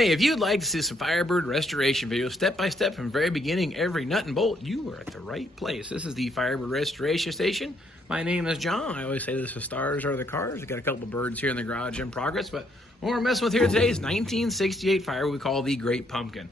Hey, if you'd like to see some Firebird restoration videos, step-by-step from the very beginning, every nut and bolt, you are at the right place. This is the Firebird Restoration Station. My name is John. I always say this: the stars are the cars. I've got a couple of birds here in the garage in progress, but what we're messing with here today is 1968 Firebird we call the Great Pumpkin.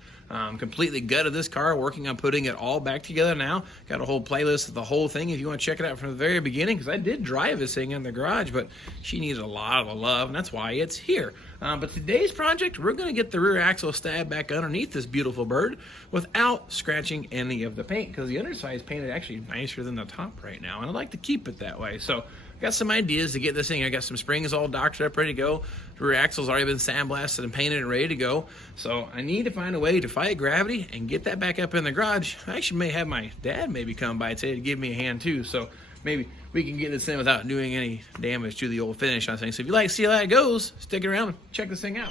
Completely gutted this car, working on putting it all back together now. Got a whole playlist of the whole thing if you want to check it out from the very beginning, because I did drive this thing in the garage, but she needs a lot of love, and that's why it's here. But today's project, we're going to get the rear axle stabbed back underneath this beautiful bird without scratching any of the paint, because the underside is painted actually nicer than the top right now, and I like to keep it that way. So I got some ideas to get this thing. I got some springs all doctored up, ready to go. The rear axle's already been sandblasted and painted and ready to go. So I need to find a way to fight gravity and get that back up in the garage. I actually may have my dad maybe come by today to give me a hand too. So maybe we can get this in without doing any damage to the old finish on things. So if you like to see how that goes, stick around and check this thing out.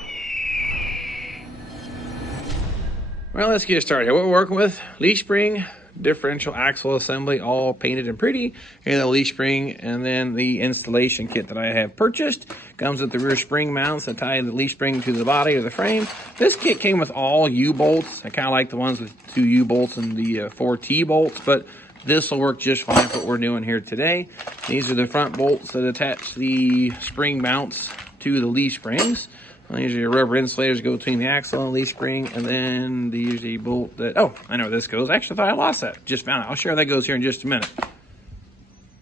Well, let's get started. What we're working with: leaf spring, differential axle assembly, all painted and pretty, and the leaf spring, and then the installation kit that I have purchased. Comes with the rear spring mounts that tie the leaf spring to the body of the frame. This kit came with all U-bolts. I kind of like the ones with 2 U-bolts and the 4 T-bolts, but this will work just fine for what we're doing here today. These are the front bolts that attach the spring mounts to the leaf springs. Usually your rubber insulators go between the axle and the leaf spring, and then there's a bolt that, oh, I know where this goes. Actually, I thought I lost that. Just found it. I'll share how that goes here in just a minute.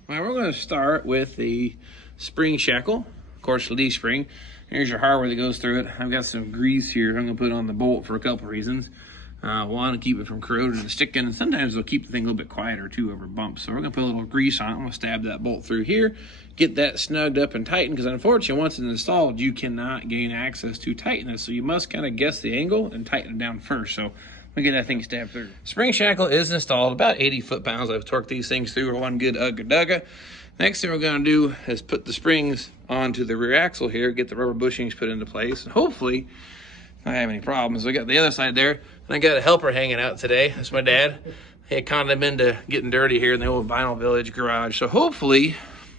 Well, we're going to start with the spring shackle. Of course, the leaf spring. Here's your hardware that goes through it. I've got some grease here I'm going to put on the bolt for a couple reasons. One, to keep it from corroding and sticking, and sometimes it'll keep the thing a little bit quieter too over bumps. So we're going to put a little grease on it. I'm going to stab that bolt through here, get that snugged up and tightened, because unfortunately once it's installed you cannot gain access to tighten this, so you must kind of guess the angle and tighten it down first. So we get that thing stabbed through. Spring shackle is installed, about 80 foot-pounds. I've torqued these things through with one good ugga-dugga. Next thing we're going to do is put the springs onto the rear axle here, get the rubber bushings put into place, and hopefully I don't have any problems. We got the other side there, and I got a helper hanging out today. That's my dad. He had conned him into getting dirty here in the old Vinylvillagegarage. So hopefully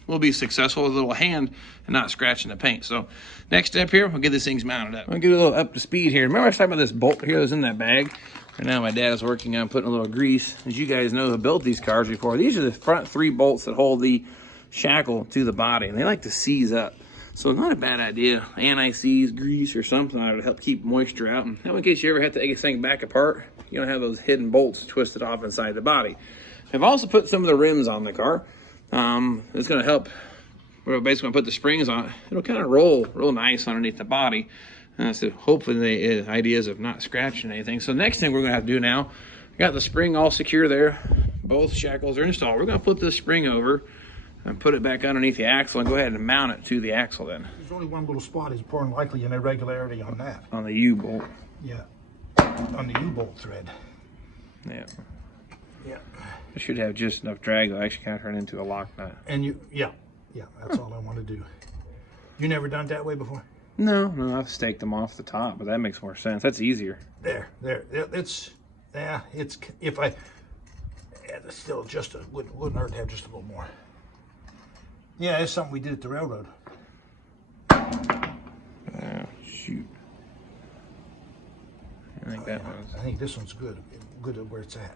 we'll be successful with a little hand and not scratching the paint. So next step here, we'll get these things mounted up. I'm gonna get a little up to speed here. Remember I was talking about this bolt here that was in that bag? Right now my dad is working on putting a little grease. As you guys know who built these cars before, these are the front 3 bolts that hold the shackle to the body, and they like to seize up. So not a bad idea. Anti-seize, grease, or something to help keep moisture out. And in case you ever have to take this thing back apart, you don't have those hidden bolts twisted off inside the body. I've also put some of the rims on the car. It's going to help. We're basically going to put the springs on it. It'll kind of roll real nice underneath the body. So hopefully the ideas of not scratching anything. So next thing we're going to have to do now, got the spring all secure there. Both shackles are installed. We're going to put this spring over and put it back underneath the axle and go ahead and mount it to the axle then. There's only one little spot is more than likely an irregularity on that. On the U-bolt. Yeah, on the U-bolt thread. Yeah. Yeah. It should have just enough drag to actually kind of turn into a lock nut. And yeah, that's all I want to do. You never done it that way before? No, I've staked them off the top, but that makes more sense. That's easier. There. It's still just wouldn't hurt to have just a little more. Yeah, it's something we did at the railroad. Shoot. I think that one's... I think this one's good at where it's at.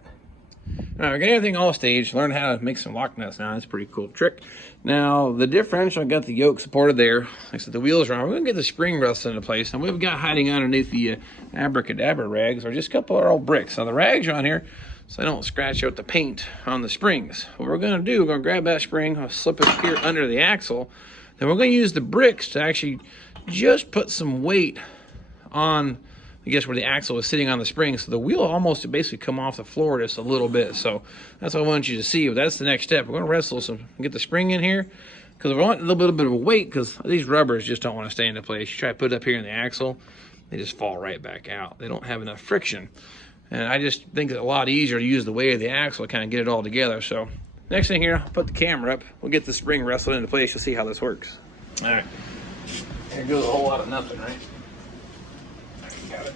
All right, we got everything all staged. Learned how to make some lock nuts now. That's a pretty cool trick. Now, the differential, I got the yoke supported there. Like I said, the wheels are on. We're going to get the spring rest into place. And what we've got hiding underneath the abracadabra rags are just a couple of our old bricks. Now, the rags are on here so I don't scratch out the paint on the springs. What we're going to do, we're going to grab that spring, I'll slip it here under the axle. Then we're going to use the bricks to actually just put some weight on, I guess, where the axle is sitting on the spring, so the wheel almost basically come off the floor just a little bit. So that's what I want you to see. But that's the next step. We're going to wrestle some, get the spring in here, because we want a little bit of a weight, because these rubbers just don't want to stay into place. You try to put it up here in the axle, they just fall right back out. They don't have enough friction. And I just think it's a lot easier to use the weight of the axle to kind of get it all together. So next thing here, I'll put the camera up. We'll get the spring wrestled into place. You'll see how this works. All right. Here goes a whole lot of nothing, right? Got it.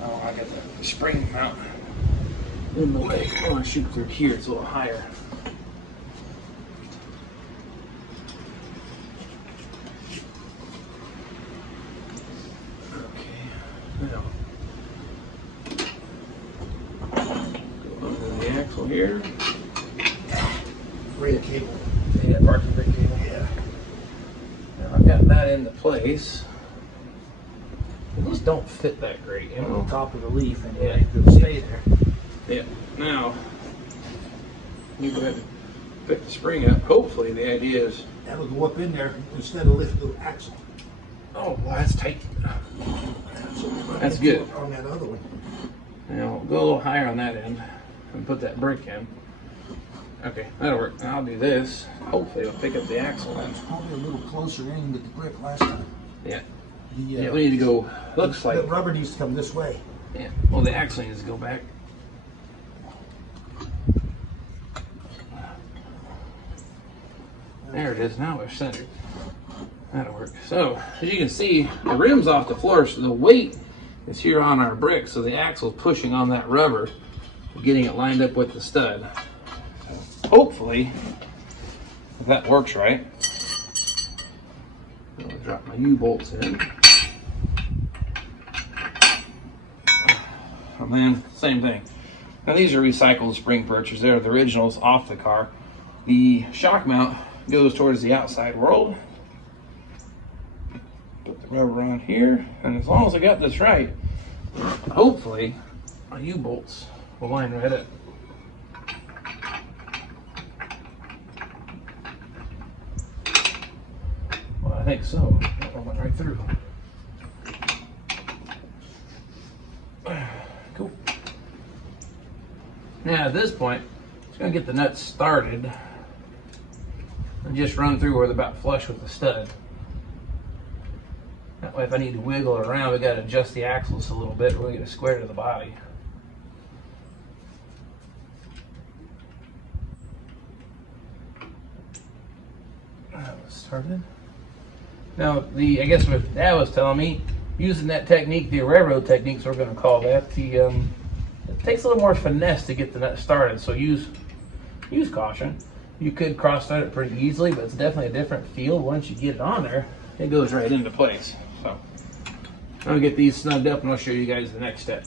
Oh, I got the spring mount in the way. I want to shoot through here. It's a little higher. here. Brake cable. Yeah, parking brake cable. Yeah. Now I've got that into place. These don't fit that great, you know. On top of the leaf, and Yeah. they'll stay there. Yeah. Now, you go ahead and pick the spring up. Hopefully, the idea is. That'll go up in there instead of lifting the axle. Oh, well, that's tight. So That's good. On that other one. Now, go a little higher on that end and put that brick in. Okay, that'll work. Now I'll do this. Hopefully, it'll pick up the axle then. It's probably a little closer in with the brick last time. Yeah. The, Yeah, we need to go. Looks like. the rubber needs to come this way. Yeah. Well, the axle needs to go back. There it is. Now we're centered. That'll work. So, as you can see, the rim's off the floor, so the weight is here on our brick, so the axle's pushing on that rubber, getting it lined up with the stud. Hopefully, if that works right, I'll drop my U-bolts in. And then, same thing. Now, these are recycled spring purchasers. They're the originals off the car. The shock mount goes towards the outside world. Put the rubber on here, and as long as I got this right, hopefully my U-bolts will line right up. Well, I think so. That one went right through. Cool. Now at this point, just gonna get the nuts started and just run through where they're about flush with the stud. That way if I need to wiggle it around, we gotta adjust the axles a little bit. We're gonna get it square to the body. That was started. Now, I guess what Dad was telling me, using that technique, the railroad techniques we're gonna call that, it takes a little more finesse to get the nut started, so use caution. You could cross thread it pretty easily, but it's definitely a different feel. Once you get it on there, it goes right into place. So I'm gonna get these snugged up and I'll show you guys the next step.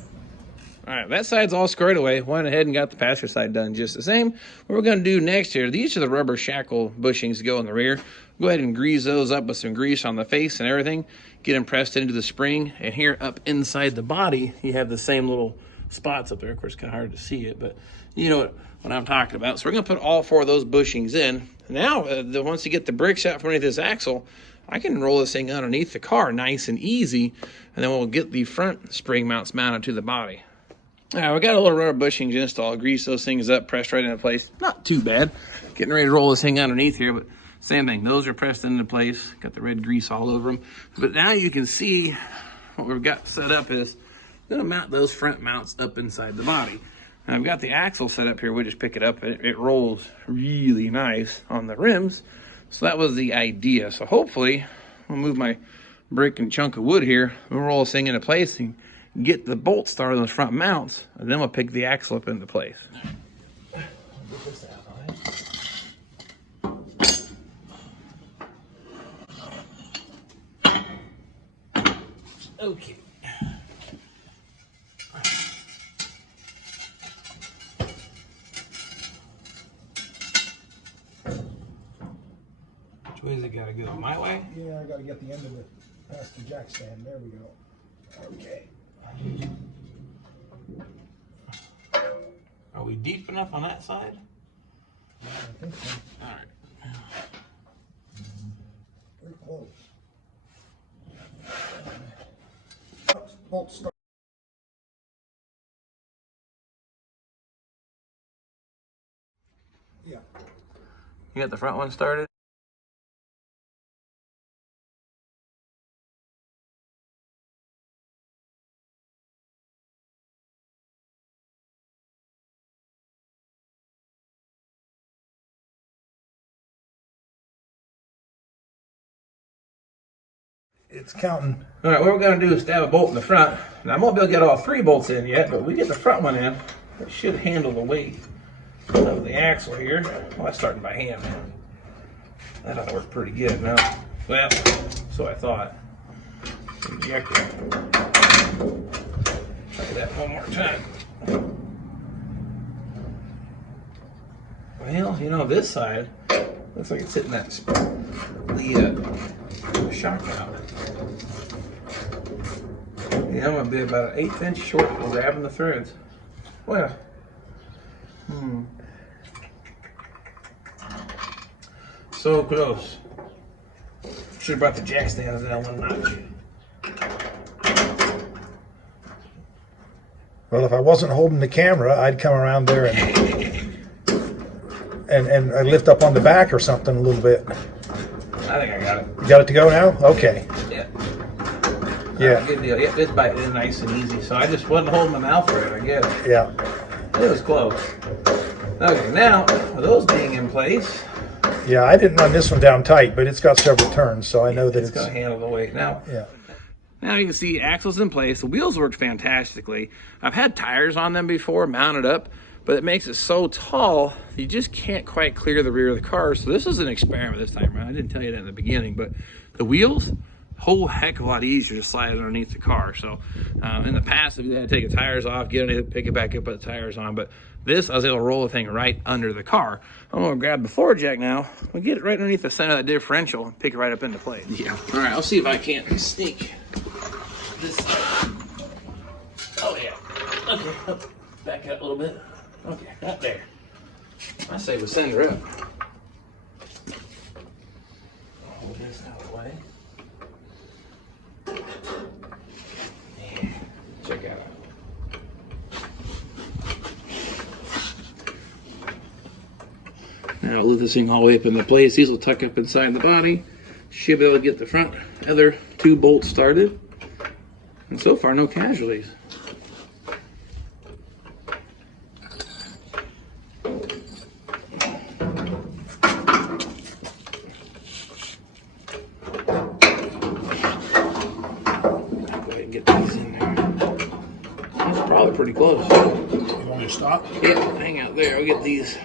All right, that side's all squared away. Went ahead and got the passenger side done just the same. What we're gonna do next here, these are the rubber shackle bushings that go in the rear. Go ahead and grease those up with some grease on the face and everything. Get them pressed into the spring. And here up inside the body, you have the same little spots up there. Of course, it's kind of hard to see it, but you know what I'm talking about. So we're gonna put all 4 of those bushings in. Now, once you get the bricks out from underneath this axle, I can roll this thing underneath the car nice and easy, and then we'll get the front spring mounts mounted to the body. All right, we got a little rubber bushings installed. Grease those things up, pressed right into place. Not too bad. Getting ready to roll this thing underneath here, but same thing. Those are pressed into place. Got the red grease all over them. But now you can see what we've got set up is I'm gonna mount those front mounts up inside the body. And I've got the axle set up here. We just pick it up. It rolls really nice on the rims. So that was the idea. So hopefully, I'll move my brick and chunk of wood here. We'll roll this thing into place and get the bolt started on those front mounts, and then we'll pick the axle up into place. Get this out, all right? Okay. Which way is it gotta go? My way? Yeah, I gotta get the end of it past the jack stand. There we go. Okay. Are we deep enough on that side? I think so. All right. Very close. Bolt start. Yeah. You got the front one started? It's counting. All right, what we're gonna do is stab a bolt in the front. Now, I'm not gonna be able to get all 3 bolts in yet, but we get the front one in. It should handle the weight of the axle here. Well, that's starting by hand. That ought to work pretty good now. Well, so I thought. Inject it. Try that one more time. Well, you know, this side looks like it's hitting that the shock out. Yeah, I'm gonna be about an 1/8 inch short for grabbing the threads. Well, so close. Should have brought the jack stands down one notch. Well, if I wasn't holding the camera, I'd come around there and I'd lift up on the back or something a little bit. I think I got it. You got it to go now? Okay. Yeah. Yeah. Good deal. Yeah, this bite is nice and easy. So I just wasn't holding my mouth for it, I guess. Yeah. It was close. Okay, now, with those being in place, Yeah, I didn't run this one down tight, but it's got several turns, so I know that it's going to handle the weight. Now, yeah. Now you can see axles in place. The wheels worked fantastically. I've had tires on them before, mounted up, but it makes it so tall, you just can't quite clear the rear of the car. So this is an experiment this time around. I didn't tell you that in the beginning, but the wheels, whole heck of a lot easier to slide underneath the car. So in the past, if you had to take the tires off, get underneath, pick it back up, put the tires on. But this, I was able to roll the thing right under the car. I'm gonna grab the forward jack now. We'll get it right underneath the center of that differential and pick it right up into place. Yeah. All right, I'll see if I can't sneak this side. Oh yeah. Okay, up, back up a little bit. Okay, right there. I say we send her up. Hold this out of the way. Yeah. Check out. Now I'll lift this thing all the way up into place. These will tuck up inside the body. Should be able to get the front other 2 bolts started. And so far, no casualties. Probably pretty close. You want me to stop? Yeah, hang out there. I'll get these.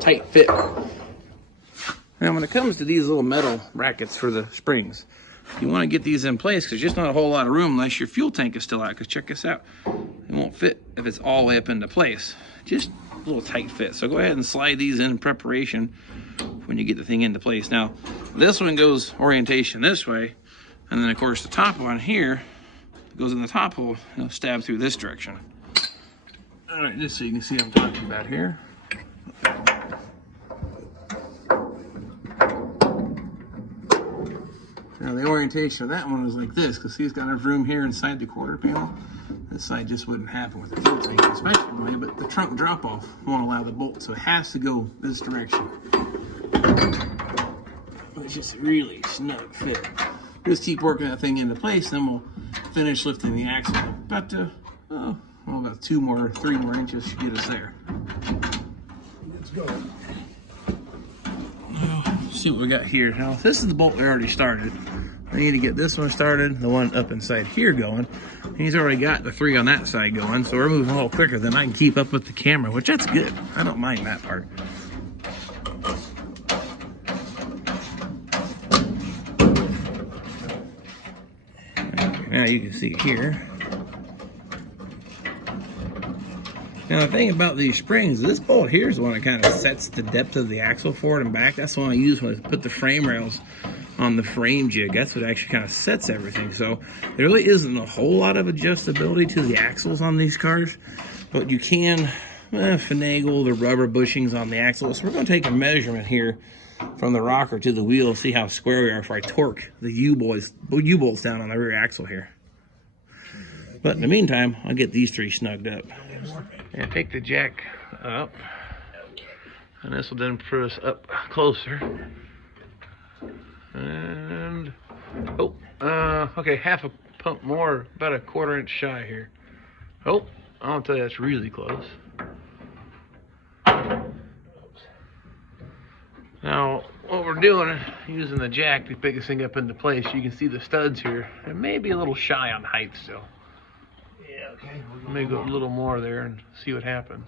Tight fit. Now, when it comes to these little metal brackets for the springs, you want to get these in place because there's just not a whole lot of room unless your fuel tank is still out. Because check this out, it won't fit if it's all the way up into place. Just a little tight fit. So go ahead and slide these in preparation when you get the thing into place. Now, this one goes orientation this way. And then, of course, the top one here goes in the top hole, it'll stab through this direction. All right, just so you can see what I'm talking about here. Now, the orientation of that one is like this, because he's got enough room here inside the quarter panel. This side just wouldn't happen with the fuel tank inspection, but the trunk drop-off won't allow the bolt, so it has to go this direction. It's just a really snug fit. Just keep working that thing into place, then we'll finish lifting the axle. About, about 3 more inches should get us there. Let's go. Let's see what we got here. Now, this is the bolt we already started. I need to get this one started, the one up inside here going. And he's already got the 3 on that side going, so we're moving a little quicker than I can keep up with the camera, which that's good. I don't mind that part. Now you can see here. Now the thing about these springs, this bolt here is the one that kind of sets the depth of the axle forward and back. That's the one I use when I put the frame rails on the frame jig. That's what actually kind of sets everything. So there really isn't a whole lot of adjustability to the axles on these cars, but you can finagle the rubber bushings on the axles. So we're going to take a measurement here from the rocker to the wheel, see how square we are if I torque the U-bolts down on the rear axle here. But in the meantime, I'll get these 3 snugged up. And take the jack up, and this will then put us up closer. And okay, half a pump more, about a 1/4 inch shy here. Oh, I'll tell you that's really close. Now, what we're doing, using the jack to pick this thing up into place, you can see the studs here. It may be a little shy on height still. Yeah, okay. Maybe go a little more there and see what happens.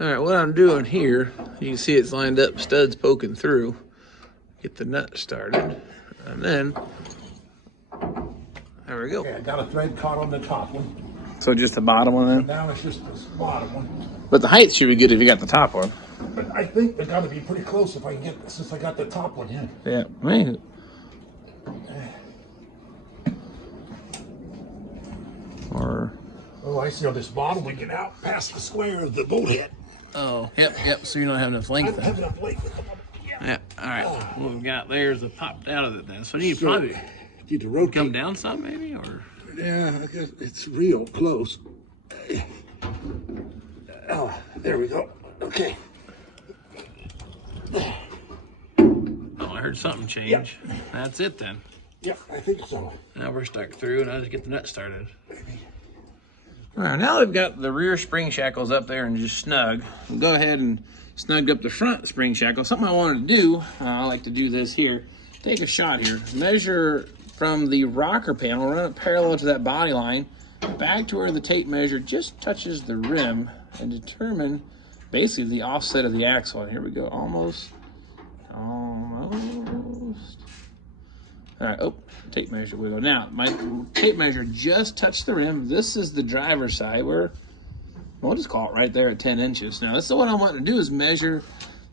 All right, what I'm doing here, you can see it's lined up, studs poking through. Get the nut started, and then, there we go. Okay, I got a thread caught on the top one. So just the bottom one then? Now it's just this bottom one. But the height should be good if you got the top one. But I think they got to be pretty close if I can get, since I got the top one in. Yeah, man. Or... Oh, I see on this bottom we get out past the square of the bolt head. Oh, yep. So you don't have enough I length. don't have enough length with the bottom. Yeah, all right. What we've got there is a popped out of it then. So you probably need to rotate. Come down some maybe, or? Yeah, I guess it's real close. Oh, there we go. Okay. Oh, I heard something change. Yep. That's it then. Yep, I think so. Now we're stuck through, and I just get the nut started. All right, now we've got the rear spring shackles up there and just snug. We'll go ahead and snug up the front spring shackle. Something I wanted to do, I like to do this here. Take a shot here. Measure from the rocker panel, run it parallel to that body line, back to where the tape measure just touches the rim, and determine basically the offset of the axle. And here we go, almost. All right, oh, tape measure wiggle. Now, my tape measure just touched the rim. This is the driver's side. We'll just call it right there at 10 inches. Now, that's what I want to do is measure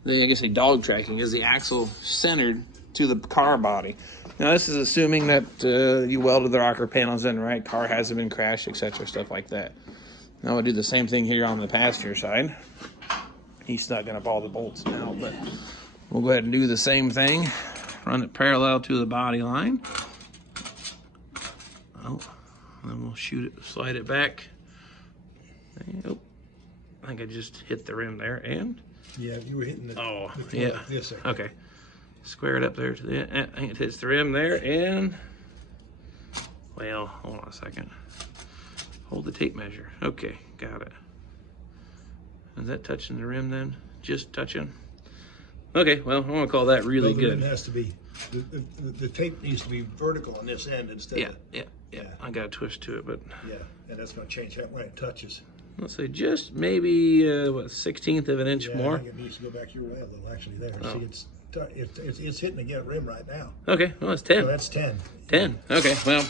the, I guess, dog tracking. Is the axle centered to the car body? Now, this is assuming that you welded the rocker panels in, right? Car hasn't been crashed, etc., stuff like that. Now, we'll do the same thing here on the passenger side. He's snugging up all the bolts now, but we'll go ahead and do the same thing. Run it parallel to the body line. Oh, and then we'll shoot it, slide it back. Oh, I think I just hit the rim there, and yeah, you were hitting the. Oh, the yeah. Like this, okay. Square it up there to the. I think it hits the rim there, and well, hold on a second. Hold the tape measure. Okay, got it. Is that touching the rim then? Just touching. Okay, well, I want to call that really good. It has to be, the tape needs to be vertical on this end instead of... Yeah. I got a twist to it, but... Yeah, and that's going to change that when it touches. Let's say just maybe, 1/16 of an inch more. I think it needs to go back your way a little, actually, there. Oh. See, it's hitting against rim right now. Okay, well, it's 10. So that's 10. 10, okay, well...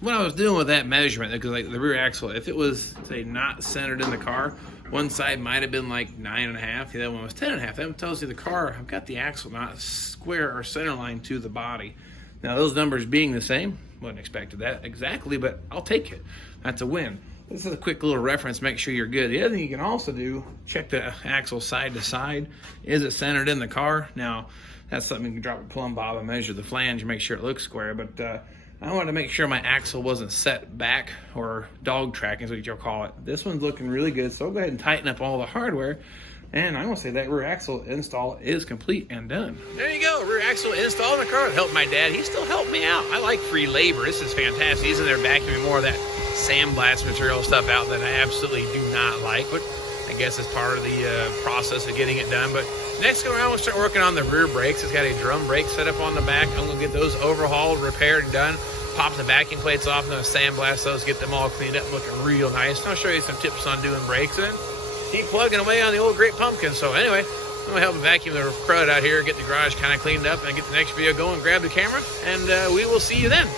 What I was doing with that measurement, because like the rear axle, if it was, say, not centered in the car, one side might have been like 9.5, the other one was 10.5. That tells you the car, I've got the axle not square or center line to the body. Now those numbers being the same, wouldn't expect that exactly, but I'll take it. That's a win. This is a quick little reference, make sure you're good. The other thing you can also do, check the axle side to side. Is it centered in the car? Now, that's something you can drop a plumb bob and measure the flange and make sure it looks square, but I wanted to make sure my axle wasn't set back, or dog tracking is what you'll call it. This one's looking really good, so I'll go ahead and tighten up all the hardware. And I'm going to say that rear axle install is complete and done. There you go, rear axle install in the car. It helped my dad. He still helped me out. I like free labor. This is fantastic. He's in there vacuuming more of that sandblast material stuff out that I absolutely do not like, but I guess it's part of the process of getting it done. But next go around, we'll start working on the rear brakes. It's got a drum brake set up on the back. I'm going to get those overhauled, repaired, and done. Pop the vacuum plates off, and then sandblast those, get them all cleaned up and looking real nice. And I'll show you some tips on doing brakes, and keep plugging away on the old Great Pumpkin. So anyway, I'm going to help vacuum the crud out here, get the garage kind of cleaned up, and get the next video going, grab the camera, and we will see you then.